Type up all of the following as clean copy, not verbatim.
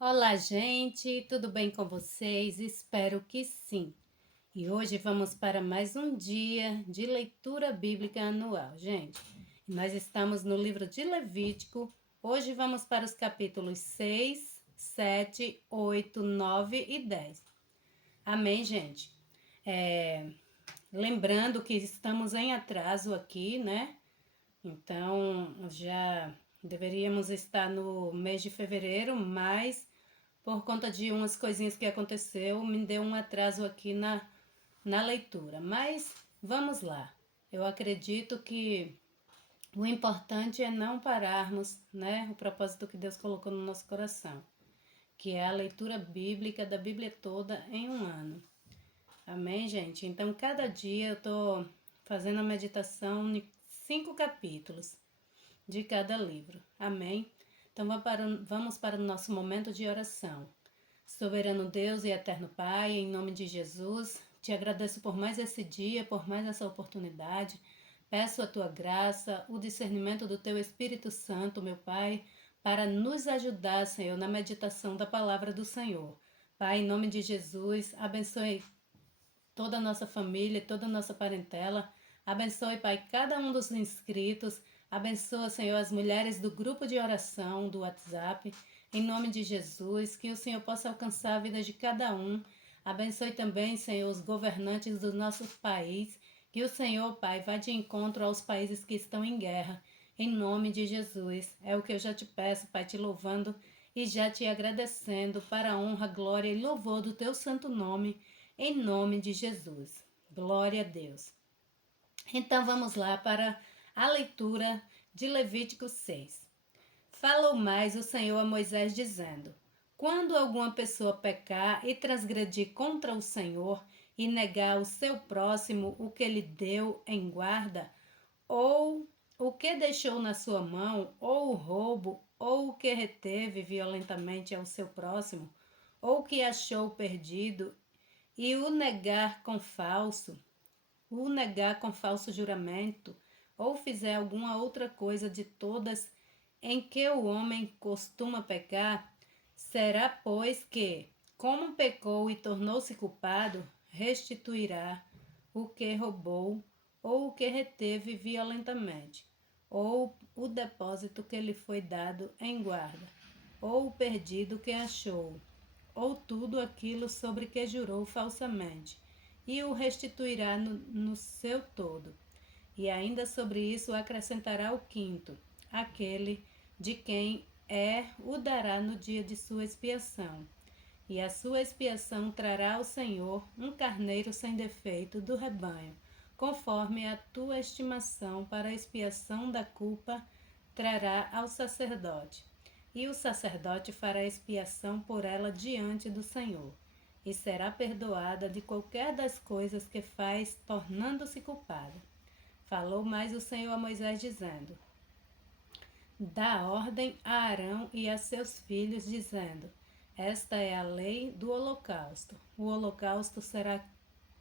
Olá, gente, tudo bem com vocês? Espero que sim. E hoje vamos para mais um dia de leitura bíblica anual, gente. Nós estamos no livro de Levítico. Hoje vamos para os capítulos 6, 7, 8, 9 e 10. Amém, gente? Lembrando que estamos em atraso aqui, né? Então, já deveríamos estar no mês de fevereiro, mas por conta de umas coisinhas que aconteceu, me deu um atraso aqui na leitura. Mas vamos lá. Eu acredito que o importante é não pararmos, né? O propósito que Deus colocou no nosso coração, que é a leitura bíblica da Bíblia toda em um ano. Amém, gente? Então, cada dia eu estou fazendo a meditação em 5 capítulos de cada livro. Amém? Então, vamos para o nosso momento de oração. Soberano Deus e eterno Pai, em nome de Jesus, te agradeço por mais esse dia, por mais essa oportunidade. Peço a tua graça, o discernimento do teu Espírito Santo, meu Pai, para nos ajudar, Senhor, na meditação da palavra do Senhor. Pai, em nome de Jesus, abençoe toda a nossa família, toda a nossa parentela. Abençoe, Pai, cada um dos inscritos. Abençoa, Senhor, as mulheres do grupo de oração do WhatsApp. Em nome de Jesus, que o Senhor possa alcançar a vida de cada um. Abençoe também, Senhor, os governantes do nosso país. Que o Senhor, Pai, vá de encontro aos países que estão em guerra. Em nome de Jesus. É o que eu já te peço, Pai, te louvando e já te agradecendo para a honra, glória e louvor do teu santo nome. Em nome de Jesus. Glória a Deus. Então vamos lá para a leitura de Levítico 6. Falou mais o Senhor a Moisés dizendo: Quando alguma pessoa pecar e transgredir contra o Senhor e negar ao seu próximo o que lhe deu em guarda, ou o que deixou na sua mão, ou o roubo, ou o que reteve violentamente ao seu próximo, ou o que achou perdido e o negar com falso juramento, ou fizer alguma outra coisa de todas em que o homem costuma pecar, será, pois, que, como pecou e tornou-se culpado, restituirá o que roubou ou o que reteve violentamente, ou o depósito que lhe foi dado em guarda, ou o perdido que achou, ou tudo aquilo sobre que jurou falsamente, e o restituirá no seu todo. E ainda sobre isso acrescentará o quinto, aquele de quem o dará no dia de sua expiação. E a sua expiação trará ao Senhor um carneiro sem defeito do rebanho, conforme a tua estimação para a expiação da culpa, trará ao sacerdote. E o sacerdote fará expiação por ela diante do Senhor, e será perdoada de qualquer das coisas que faz, tornando-se culpada. Falou mais o Senhor a Moisés, dizendo: Dá ordem a Arão e a seus filhos, dizendo: Esta é a lei do holocausto. O holocausto será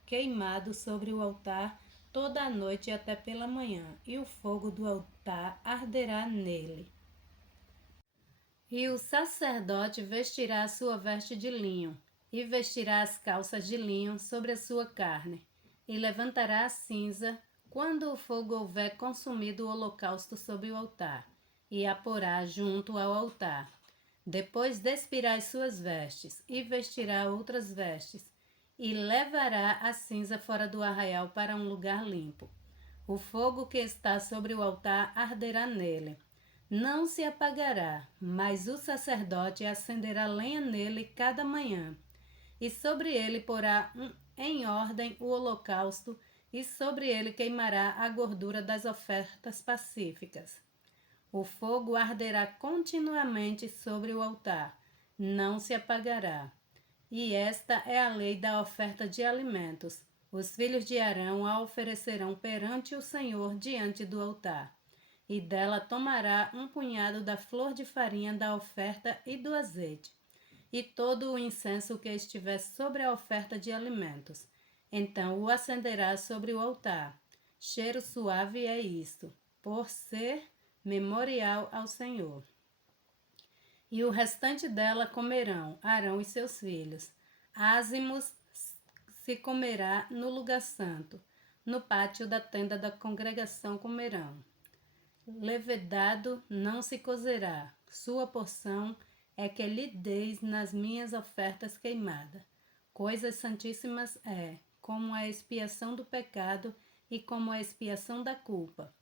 queimado sobre o altar toda a noite até pela manhã, e o fogo do altar arderá nele. E o sacerdote vestirá a sua veste de linho, e vestirá as calças de linho sobre a sua carne, e levantará a cinza quando o fogo houver consumido o holocausto sobre o altar, e a porá junto ao altar. Depois despirá as suas vestes, e vestirá outras vestes, e levará a cinza fora do arraial para um lugar limpo. O fogo que está sobre o altar arderá nele. Não se apagará, mas o sacerdote acenderá lenha nele cada manhã, e sobre ele porá em ordem o holocausto, e sobre ele queimará a gordura das ofertas pacíficas. O fogo arderá continuamente sobre o altar, não se apagará. E esta é a lei da oferta de alimentos. Os filhos de Arão a oferecerão perante o Senhor diante do altar. E dela tomará um punhado da flor de farinha da oferta e do azeite, e todo o incenso que estiver sobre a oferta de alimentos. Então o acenderá sobre o altar. Cheiro suave é isto, por ser memorial ao Senhor. E o restante dela comerão Arão e seus filhos. Ázimos se comerá no lugar santo, no pátio da tenda da congregação comerão. Levedado não se cozerá, sua porção é que lhe deis nas minhas ofertas queimadas. Coisas santíssimas é, como a expiação do pecado e como a expiação da culpa.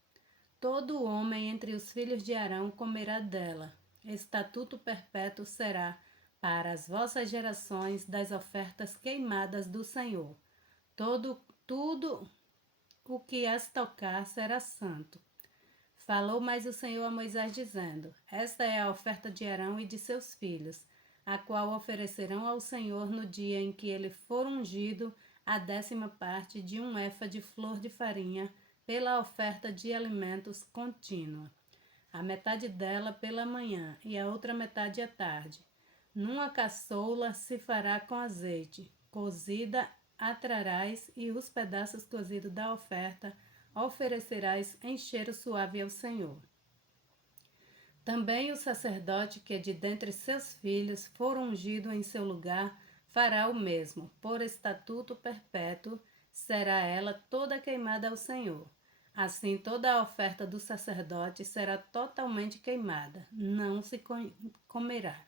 Todo homem entre os filhos de Arão comerá dela. Estatuto perpétuo será para as vossas gerações das ofertas queimadas do Senhor. Tudo o que as tocar será santo. Falou mais o Senhor a Moisés, dizendo: Esta é a oferta de Arão e de seus filhos, a qual oferecerão ao Senhor no dia em que ele for ungido a 10ª parte de um efa de flor de farinha pela oferta de alimentos contínua. A metade dela pela manhã e a outra metade à tarde. Numa caçoula se fará com azeite, cozida a trarás, e os pedaços cozidos da oferta oferecerás em cheiro suave ao Senhor. Também o sacerdote que de dentre seus filhos for ungido em seu lugar fará o mesmo. Por estatuto perpétuo será ela toda queimada ao Senhor. Assim toda a oferta do sacerdote será totalmente queimada, não se comerá.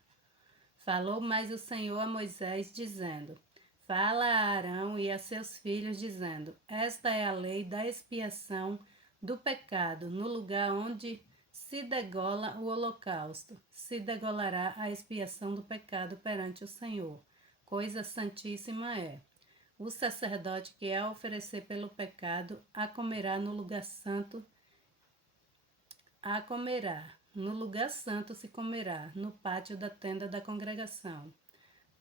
Falou mais o Senhor a Moisés, dizendo: Fala a Arão e a seus filhos, dizendo: Esta é a lei da expiação do pecado, no lugar onde se degola o holocausto. Se degolará a expiação do pecado perante o Senhor. Coisa santíssima é. O sacerdote que a oferecer pelo pecado a comerá no lugar santo, no lugar santo se comerá, no pátio da tenda da congregação.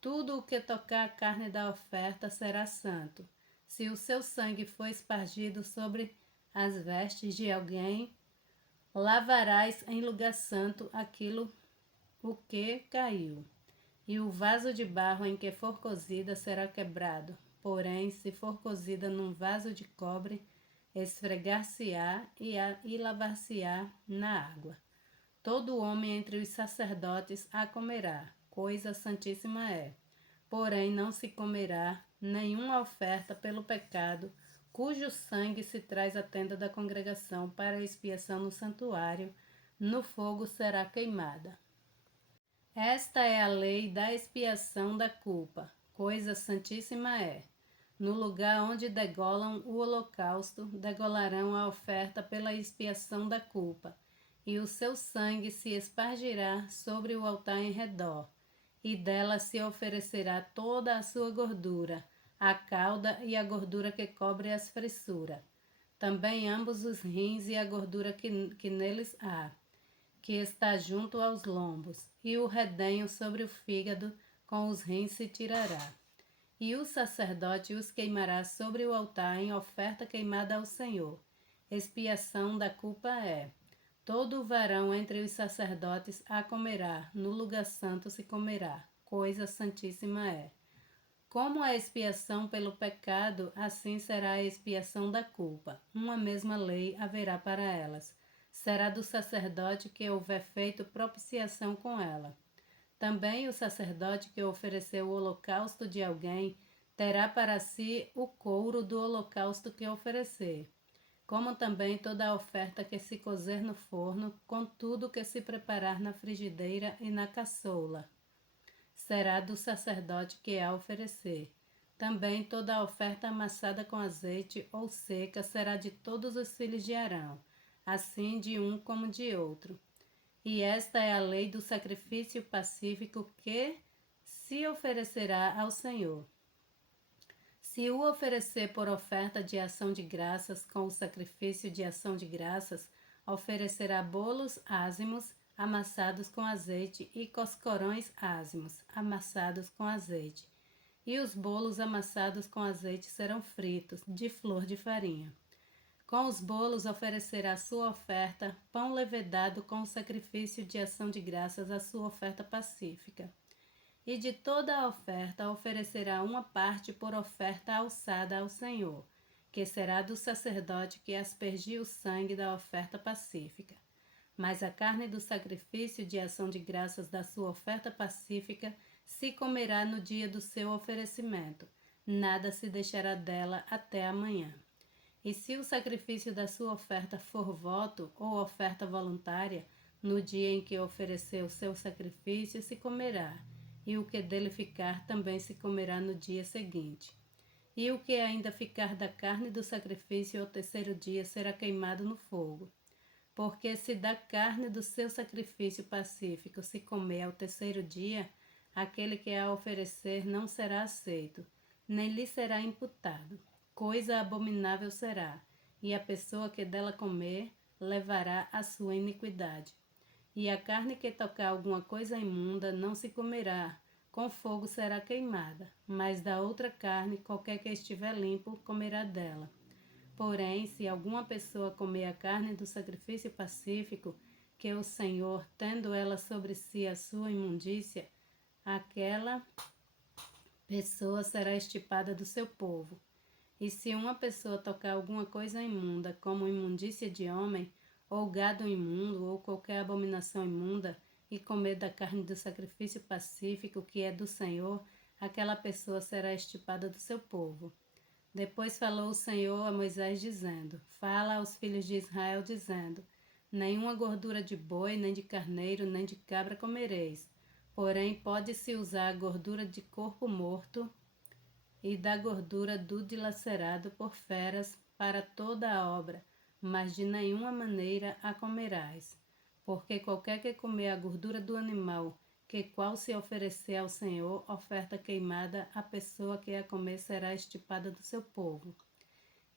Tudo o que tocar a carne da oferta será santo. Se o seu sangue for espargido sobre as vestes de alguém, lavarás em lugar santo aquilo o que caiu. E o vaso de barro em que for cozida será quebrado. Porém, se for cozida num vaso de cobre, esfregar-se-á e lavar-se-á na água. Todo homem entre os sacerdotes a comerá, coisa santíssima é. Porém, não se comerá nenhuma oferta pelo pecado, cujo sangue se traz à tenda da congregação para a expiação no santuário, no fogo será queimada. Esta é a lei da expiação da culpa, coisa santíssima é. No lugar onde degolam o holocausto, degolarão a oferta pela expiação da culpa, e o seu sangue se espargirá sobre o altar em redor, e dela se oferecerá toda a sua gordura, a cauda e a gordura que cobre as fressuras. Também ambos os rins e a gordura que neles há, que está junto aos lombos, e o redenho sobre o fígado, com os rins se tirará. E o sacerdote os queimará sobre o altar em oferta queimada ao Senhor. Expiação da culpa é. Todo varão entre os sacerdotes a comerá, no lugar santo se comerá, coisa santíssima é. Como a expiação pelo pecado, assim será a expiação da culpa. Uma mesma lei haverá para elas. Será do sacerdote que houver feito propiciação com ela. Também o sacerdote que ofereceu o holocausto de alguém terá para si o couro do holocausto que oferecer, como também toda a oferta que se cozer no forno, com tudo que se preparar na frigideira e na caçoula. Será do sacerdote que a oferecer. Também toda a oferta amassada com azeite ou seca será de todos os filhos de Arão, assim de um como de outro. E esta é a lei do sacrifício pacífico que se oferecerá ao Senhor. Se o oferecer por oferta de ação de graças com o sacrifício de ação de graças, oferecerá bolos ázimos amassados com azeite e coscorões ázimos amassados com azeite. E os bolos amassados com azeite serão fritos, de flor de farinha. Com os bolos oferecerá sua oferta, pão levedado com o sacrifício de ação de graças, a sua oferta pacífica. E de toda a oferta oferecerá uma parte por oferta alçada ao Senhor, que será do sacerdote que aspergiu o sangue da oferta pacífica. Mas a carne do sacrifício de ação de graças da sua oferta pacífica se comerá no dia do seu oferecimento, nada se deixará dela até amanhã. E se o sacrifício da sua oferta for voto ou oferta voluntária, no dia em que ofereceu o seu sacrifício se comerá, e o que dele ficar também se comerá no dia seguinte. E o que ainda ficar da carne do sacrifício ao terceiro dia será queimado no fogo. Porque se da carne do seu sacrifício pacífico se comer ao terceiro dia, aquele que a oferecer não será aceito, nem lhe será imputado. Coisa abominável será, e a pessoa que dela comer levará a sua iniquidade. E a carne que tocar alguma coisa imunda não se comerá, com fogo será queimada, mas da outra carne, qualquer que estiver limpo, comerá dela. Porém, se alguma pessoa comer a carne do sacrifício pacífico, que o Senhor, tendo ela sobre si a sua imundícia, aquela pessoa será extirpada do seu povo. E se uma pessoa tocar alguma coisa imunda, como imundícia de homem, ou gado imundo, ou qualquer abominação imunda, e comer da carne do sacrifício pacífico, que é do Senhor, aquela pessoa será extirpada do seu povo. Depois falou o Senhor a Moisés, dizendo: Fala aos filhos de Israel, dizendo: Nenhuma gordura de boi, nem de carneiro, nem de cabra comereis. Porém, pode-se usar a gordura de corpo morto e da gordura do dilacerado por feras para toda a obra, mas de nenhuma maneira a comerás. Porque qualquer que comer a gordura do animal, que qual se oferecer ao Senhor, oferta queimada, a pessoa que a comer será extirpada do seu povo.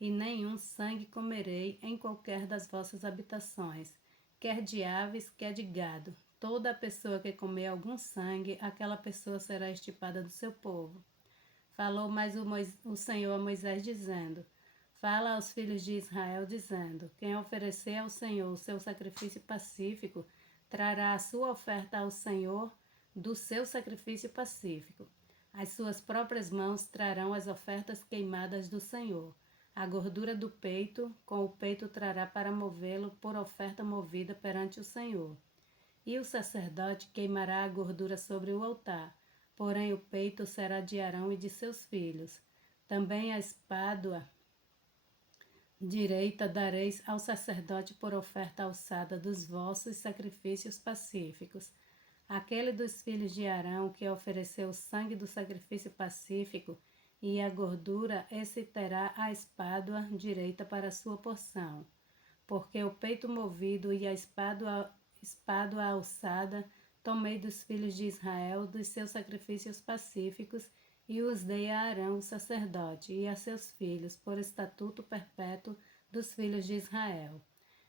E nenhum sangue comerei em qualquer das vossas habitações, quer de aves, quer de gado. Toda a pessoa que comer algum sangue, aquela pessoa será extirpada do seu povo. Falou mais o Senhor a Moisés, dizendo: Fala aos filhos de Israel, dizendo: Quem oferecer ao Senhor o seu sacrifício pacífico, trará a sua oferta ao Senhor do seu sacrifício pacífico. As suas próprias mãos trarão as ofertas queimadas do Senhor. A gordura do peito, com o peito trará para movê-lo por oferta movida perante o Senhor. E o sacerdote queimará a gordura sobre o altar, porém o peito será de Arão e de seus filhos. Também a espádua direita dareis ao sacerdote por oferta alçada dos vossos sacrifícios pacíficos. Aquele dos filhos de Arão que ofereceu o sangue do sacrifício pacífico e a gordura, esse terá a espádua direita para sua porção. Porque o peito movido e a espádua alçada tomei dos filhos de Israel dos seus sacrifícios pacíficos e os dei a Arão, o sacerdote, e a seus filhos, por estatuto perpétuo dos filhos de Israel.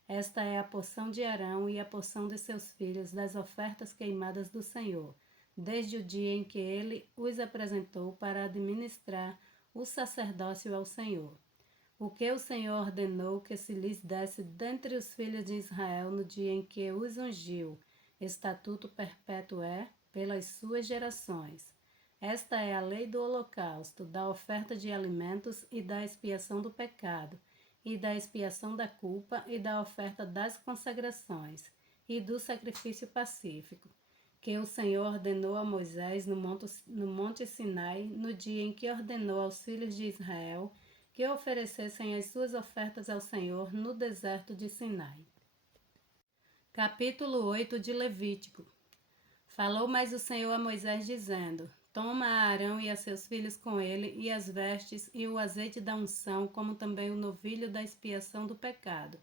Esta é a porção de Arão e a porção de seus filhos das ofertas queimadas do Senhor, desde o dia em que ele os apresentou para administrar o sacerdócio ao Senhor. O que o Senhor ordenou que se lhes desse dentre os filhos de Israel no dia em que os ungiu, estatuto perpétuo é, pelas suas gerações. Esta é a lei do holocausto, da oferta de alimentos e da expiação do pecado, e da expiação da culpa e da oferta das consagrações, e do sacrifício pacífico, que o Senhor ordenou a Moisés no monte Sinai, no dia em que ordenou aos filhos de Israel que oferecessem as suas ofertas ao Senhor no deserto de Sinai. Capítulo 8 de Levítico. Falou mais o Senhor a Moisés, dizendo: Toma a Arão e a seus filhos com ele, e as vestes, e o azeite da unção, como também o novilho da expiação do pecado,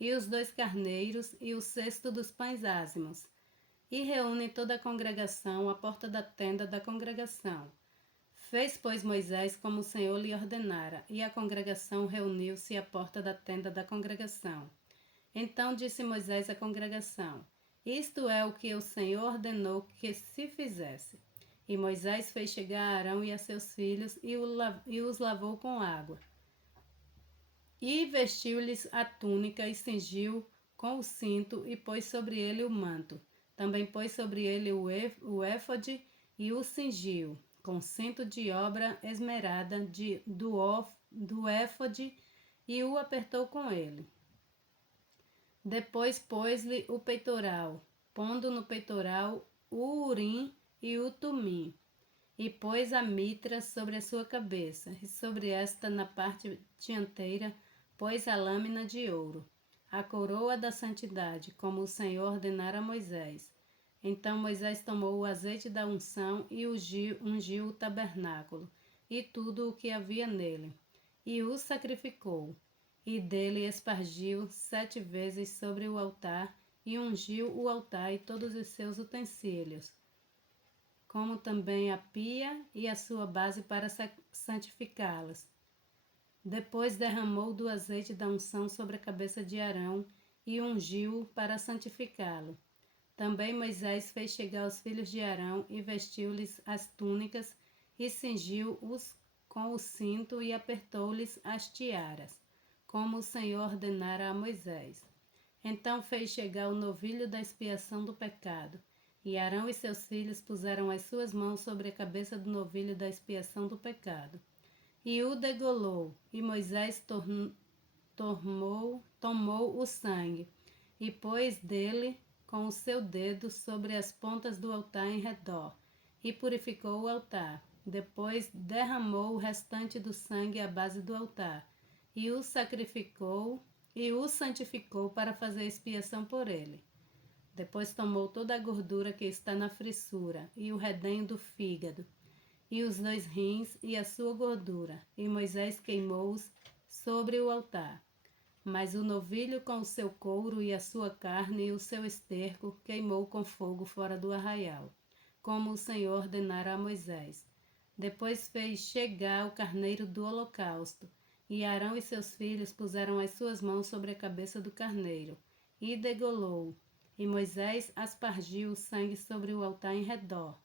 e os 2 carneiros, e o cesto dos pães ázimos. E reúne toda a congregação à porta da tenda da congregação. Fez, pois, Moisés como o Senhor lhe ordenara, e a congregação reuniu-se à porta da tenda da congregação. Então disse Moisés à congregação: Isto é o que o Senhor ordenou que se fizesse. E Moisés fez chegar a Arão e a seus filhos e os lavou com água. E vestiu-lhes a túnica e cingiu com o cinto e pôs sobre ele o manto. Também pôs sobre ele o éfode e o cingiu com cinto de obra esmerada do éfode e o apertou com ele. Depois pôs-lhe o peitoral, pondo no peitoral o urim e o tumim, e pôs a mitra sobre a sua cabeça, e sobre esta, na parte dianteira, pôs a lâmina de ouro, a coroa da santidade, como o Senhor ordenara a Moisés. Então Moisés tomou o azeite da unção e ungiu o tabernáculo, e tudo o que havia nele, e o sacrificou, e dele espargiu 7 vezes sobre o altar, e ungiu o altar e todos os seus utensílios, como também a pia e a sua base para santificá-las. Depois derramou do azeite da unção sobre a cabeça de Arão e ungiu-o para santificá-lo. Também Moisés fez chegar os filhos de Arão e vestiu-lhes as túnicas e cingiu-os com o cinto e apertou-lhes as tiaras, como o Senhor ordenara a Moisés. Então fez chegar o novilho da expiação do pecado, e Arão e seus filhos puseram as suas mãos sobre a cabeça do novilho da expiação do pecado. E o degolou, e Moisés tomou o sangue, e pôs dele com o seu dedo sobre as pontas do altar em redor, e purificou o altar. Depois derramou o restante do sangue à base do altar, e o sacrificou, e o santificou para fazer expiação por ele. Depois tomou toda a gordura que está na frissura, e o redenho do fígado, e os 2 rins e a sua gordura, e Moisés queimou-os sobre o altar. Mas o novilho com o seu couro e a sua carne e o seu esterco queimou com fogo fora do arraial, como o Senhor ordenara a Moisés. Depois fez chegar o carneiro do holocausto, e Arão e seus filhos puseram as suas mãos sobre a cabeça do carneiro, e degolou-o, e Moisés aspargiu o sangue sobre o altar em redor.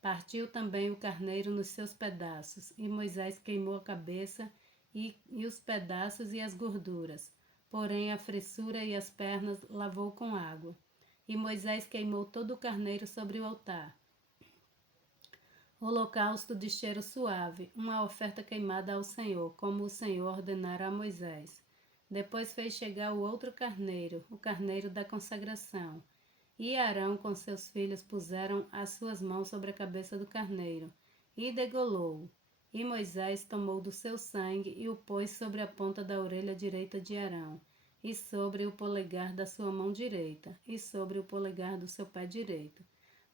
Partiu também o carneiro nos seus pedaços, e Moisés queimou a cabeça e os pedaços e as gorduras. Porém a fressura e as pernas lavou com água. E Moisés queimou todo o carneiro sobre o altar. Holocausto de cheiro suave, uma oferta queimada ao Senhor, como o Senhor ordenara a Moisés. Depois fez chegar o outro carneiro, o carneiro da consagração. E Arão com seus filhos puseram as suas mãos sobre a cabeça do carneiro, e degolou-o. E Moisés tomou do seu sangue e o pôs sobre a ponta da orelha direita de Arão, e sobre o polegar da sua mão direita, e sobre o polegar do seu pé direito.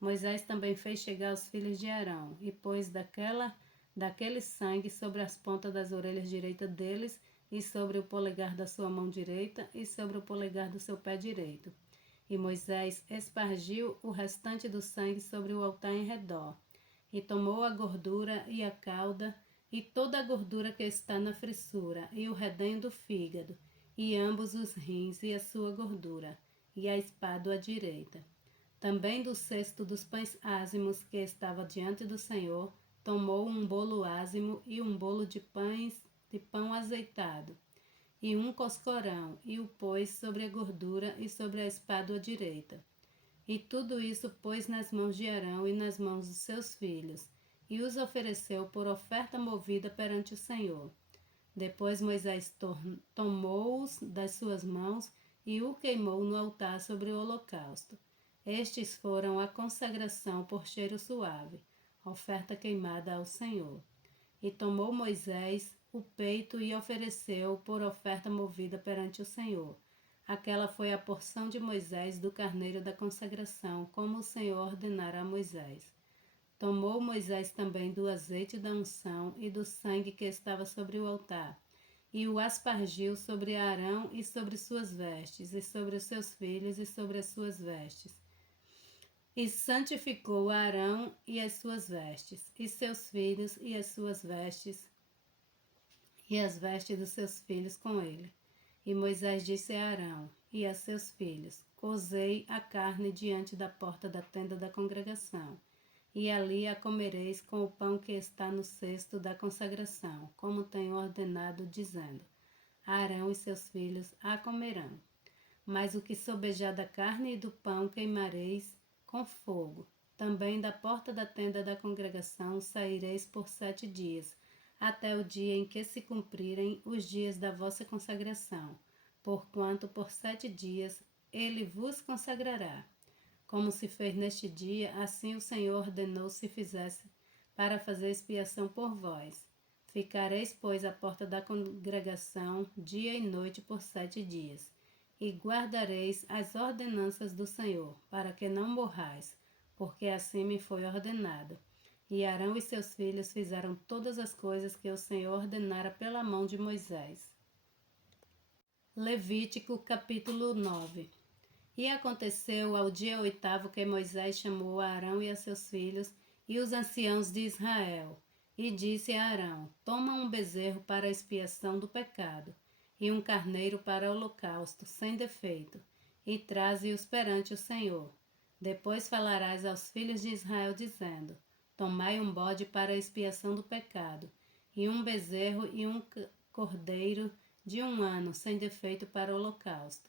Moisés também fez chegar os filhos de Arão, e pôs daquele sangue sobre as pontas das orelhas direitas deles, e sobre o polegar da sua mão direita, e sobre o polegar do seu pé direito. E Moisés espargiu o restante do sangue sobre o altar em redor, e tomou a gordura e a cauda, e toda a gordura que está na frissura, e o redenho do fígado, e ambos os rins e a sua gordura, e a espádua à direita. Também do cesto dos pães ázimos que estava diante do Senhor, tomou um bolo ázimo e um bolo de pão azeitado, e um coscorão, e o pôs sobre a gordura e sobre a espádua direita. E tudo isso pôs nas mãos de Arão e nas mãos dos seus filhos, e os ofereceu por oferta movida perante o Senhor. Depois Moisés tomou-os das suas mãos e o queimou no altar sobre o holocausto. Estes foram a consagração por cheiro suave, oferta queimada ao Senhor. E tomou Moisés o peito e ofereceu por oferta movida perante o Senhor. Aquela foi a porção de Moisés do carneiro da consagração, como o Senhor ordenara a Moisés. Tomou Moisés também do azeite da unção e do sangue que estava sobre o altar, e o aspargiu sobre Arão e sobre suas vestes, e sobre os seus filhos e sobre as suas vestes. E santificou Arão e as suas vestes, e seus filhos e as suas vestes, e as vestes dos seus filhos com ele. E Moisés disse a Arão e a seus filhos: Cozei a carne diante da porta da tenda da congregação, e ali a comereis com o pão que está no cesto da consagração, como tenho ordenado, dizendo: Arão e seus filhos a comerão. Mas o que sobejar da carne e do pão queimareis com fogo. Também da porta da tenda da congregação saireis por 7 dias, até o dia em que se cumprirem os dias da vossa consagração, porquanto por 7 dias ele vos consagrará. Como se fez neste dia, assim o Senhor ordenou se fizesse para fazer expiação por vós. Ficareis, pois, à porta da congregação, dia e noite por 7 dias, e guardareis as ordenanças do Senhor, para que não morrais, porque assim me foi ordenado. E Arão e seus filhos fizeram todas as coisas que o Senhor ordenara pela mão de Moisés. Levítico capítulo 9. E aconteceu ao dia 8º que Moisés chamou a Arão e a seus filhos e os anciãos de Israel, e disse a Arão: Toma um bezerro para a expiação do pecado, e um carneiro para o holocausto, sem defeito, e traze-os perante o Senhor. Depois falarás aos filhos de Israel, dizendo: Tomai um bode para a expiação do pecado, e um bezerro e um cordeiro de 1 ano, sem defeito para o holocausto.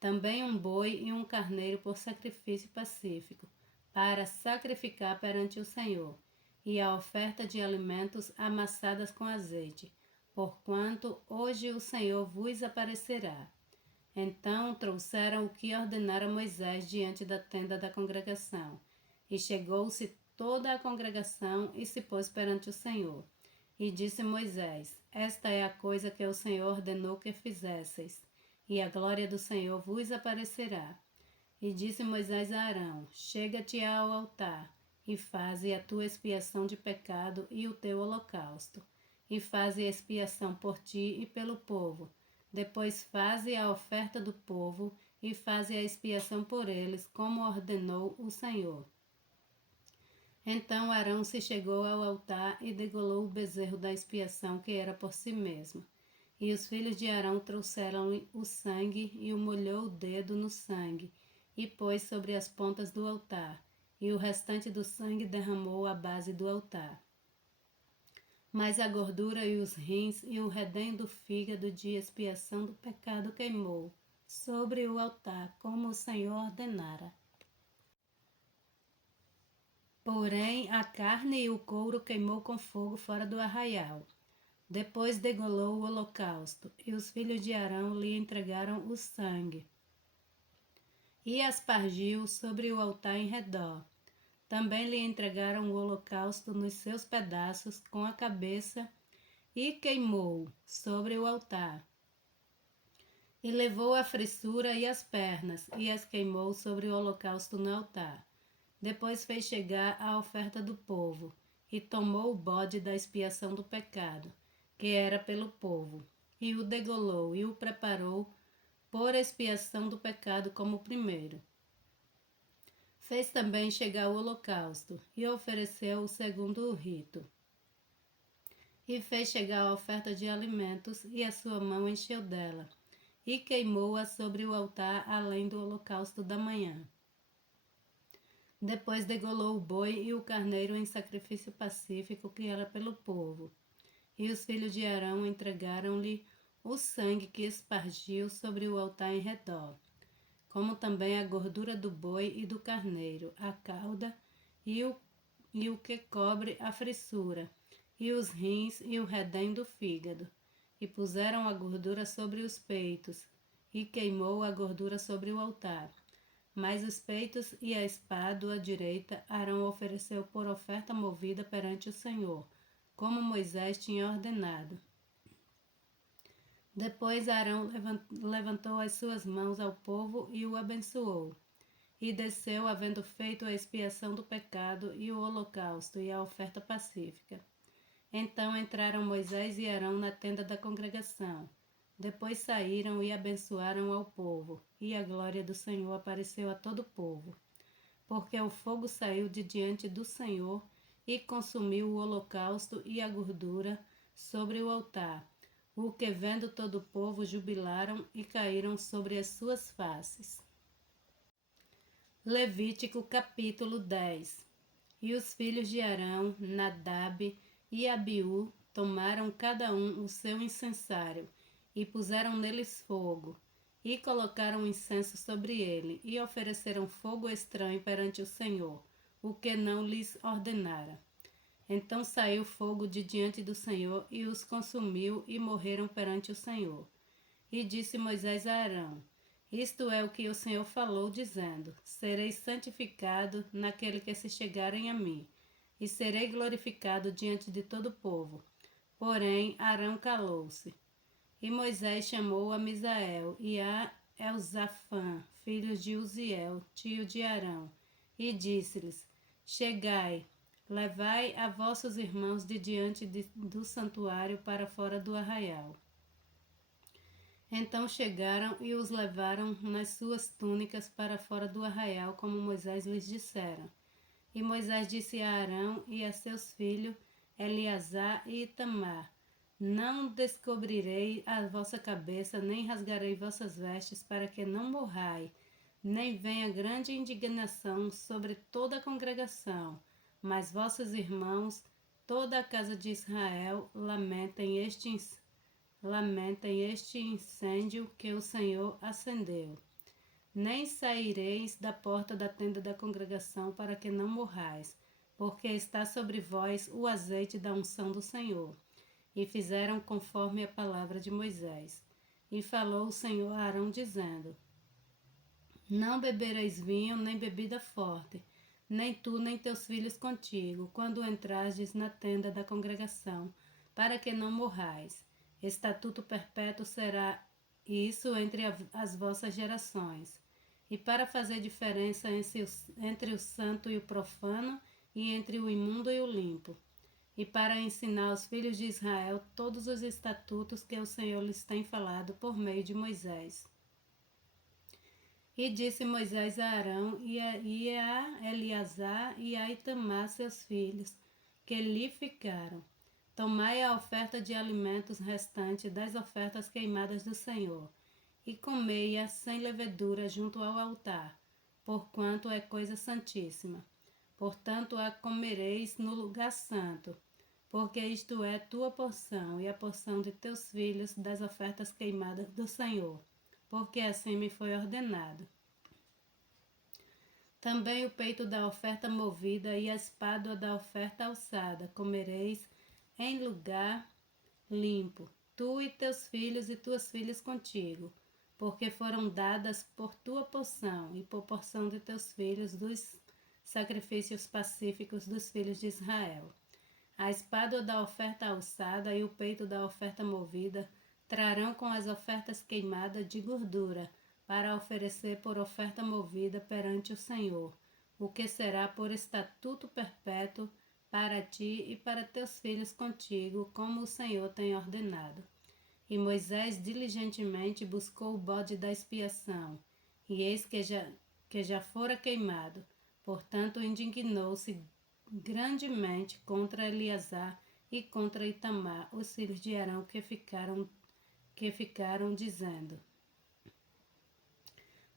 Também um boi e um carneiro por sacrifício pacífico, para sacrificar perante o Senhor, e a oferta de alimentos amassadas com azeite, porquanto hoje o Senhor vos aparecerá. Então trouxeram o que ordenara Moisés diante da tenda da congregação, e chegou-se toda a congregação e se pôs perante o Senhor. E disse Moisés: Esta é a coisa que o Senhor ordenou que fizesseis, e a glória do Senhor vos aparecerá. E disse Moisés a Arão: Chega-te ao altar, e faze a tua expiação de pecado e o teu holocausto, e faze a expiação por ti e pelo povo. Depois faze a oferta do povo, e faze a expiação por eles, como ordenou o Senhor. Então Arão se chegou ao altar e degolou o bezerro da expiação, que era por si mesmo. E os filhos de Arão trouxeram-lhe o sangue, e o molhou o dedo no sangue, e pôs sobre as pontas do altar, e o restante do sangue derramou à base do altar. Mas a gordura e os rins e o redém do fígado de expiação do pecado queimou sobre o altar, como o Senhor ordenara. Porém, a carne e o couro queimou com fogo fora do arraial. Depois degolou o holocausto, e os filhos de Arão lhe entregaram o sangue, e aspargiu sobre o altar em redor. Também lhe entregaram o holocausto nos seus pedaços, com a cabeça, e queimou sobre o altar. E levou a frissura e as pernas, e as queimou sobre o holocausto no altar. Depois fez chegar a oferta do povo, e tomou o bode da expiação do pecado, que era pelo povo, e o degolou e o preparou por expiação do pecado como primeiro. Fez também chegar o holocausto, e ofereceu o segundo rito. E fez chegar a oferta de alimentos, e a sua mão encheu dela, e queimou-a sobre o altar além do holocausto da manhã. Depois degolou o boi e o carneiro em sacrifício pacífico, que era pelo povo. E os filhos de Arão entregaram-lhe o sangue que espargiu sobre o altar em redor, como também a gordura do boi e do carneiro, a cauda e o que cobre a frissura, e os rins e o redém do fígado. E puseram a gordura sobre os peitos, e queimou a gordura sobre o altar. Mas os peitos e a espádua direita Arão ofereceu por oferta movida perante o Senhor, como Moisés tinha ordenado. Depois Arão levantou as suas mãos ao povo e o abençoou. E desceu, havendo feito a expiação do pecado e o holocausto e a oferta pacífica. Então entraram Moisés e Arão na tenda da congregação. Depois saíram e abençoaram ao povo, e a glória do Senhor apareceu a todo o povo. Porque o fogo saiu de diante do Senhor e consumiu o holocausto e a gordura sobre o altar, o que vendo todo o povo jubilaram e caíram sobre as suas faces. Levítico capítulo 10. E os filhos de Arão, Nadab e Abiú, tomaram cada um o seu incensário, e puseram neles fogo, e colocaram incenso sobre ele, e ofereceram fogo estranho perante o Senhor, o que não lhes ordenara. Então saiu fogo de diante do Senhor, e os consumiu, e morreram perante o Senhor. E disse Moisés a Arão: Isto é o que o Senhor falou, dizendo: Sereis santificado naquele que se chegarem a mim, e serei glorificado diante de todo o povo. Porém, Arão calou-se. E Moisés chamou a Misael e a Elzafã, filhos de Uziel, tio de Arão, e disse-lhes: Chegai, levai a vossos irmãos de diante do santuário para fora do arraial. Então chegaram e os levaram nas suas túnicas para fora do arraial, como Moisés lhes dissera. E Moisés disse a Arão e a seus filhos, Eleazar e Itamar: Não descobrirei a vossa cabeça, nem rasgarei vossas vestes, para que não morrai, nem venha grande indignação sobre toda a congregação. Mas vossos irmãos, toda a casa de Israel, lamentem este incêndio que o Senhor acendeu. Nem saireis da porta da tenda da congregação para que não morrais, porque está sobre vós o azeite da unção do Senhor. E fizeram conforme a palavra de Moisés. E falou o Senhor a Arão, dizendo: Não bebereis vinho, nem bebida forte, nem tu, nem teus filhos contigo, quando entrasdes na tenda da congregação, para que não morrais. Estatuto perpétuo será isso entre as vossas gerações. E para fazer diferença entre o santo e o profano, e entre o imundo e o limpo, e para ensinar aos filhos de Israel todos os estatutos que o Senhor lhes tem falado por meio de Moisés. E disse Moisés a Arão e a Eleazar e a Itamar, seus filhos, que lhe ficaram: Tomai a oferta de alimentos restante das ofertas queimadas do Senhor, e comei-a sem levedura junto ao altar, porquanto é coisa santíssima. Portanto, a comereis no lugar santo, porque isto é tua porção e a porção de teus filhos das ofertas queimadas do Senhor, porque assim me foi ordenado. Também o peito da oferta movida e a espádua da oferta alçada comereis em lugar limpo, tu e teus filhos e tuas filhas contigo, porque foram dadas por tua porção e por porção de teus filhos dos sacrifícios pacíficos dos filhos de Israel. A espádua da oferta alçada e o peito da oferta movida trarão com as ofertas queimadas de gordura, para oferecer por oferta movida perante o Senhor, o que será por estatuto perpétuo para ti e para teus filhos contigo, como o Senhor tem ordenado. E Moisés diligentemente buscou o bode da expiação, e eis que já fora queimado. Portanto, indignou-se grandemente contra Eleazar e contra Itamar, os filhos de Arão, que ficaram dizendo: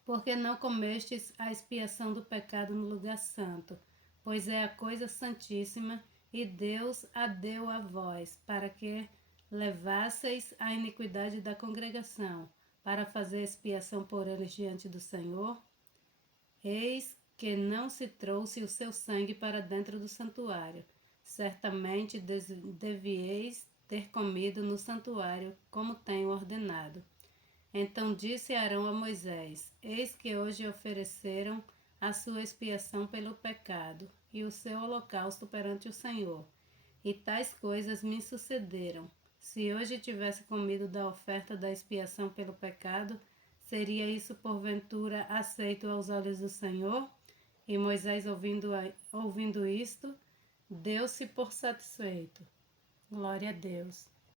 Porque não comestes a expiação do pecado no lugar santo, pois é a coisa santíssima, e Deus a deu a vós, para que levasseis a iniquidade da congregação, para fazer expiação por eles diante do Senhor? Eis que não se trouxe o seu sangue para dentro do santuário. Certamente devieis ter comido no santuário, como tenho ordenado. Então disse Arão a Moisés: Eis que hoje ofereceram a sua expiação pelo pecado e o seu holocausto perante o Senhor. E tais coisas me sucederam. Se hoje tivesse comido da oferta da expiação pelo pecado, seria isso porventura aceito aos olhos do Senhor? E Moisés, ouvindo isto, deu-se por satisfeito. Glória a Deus.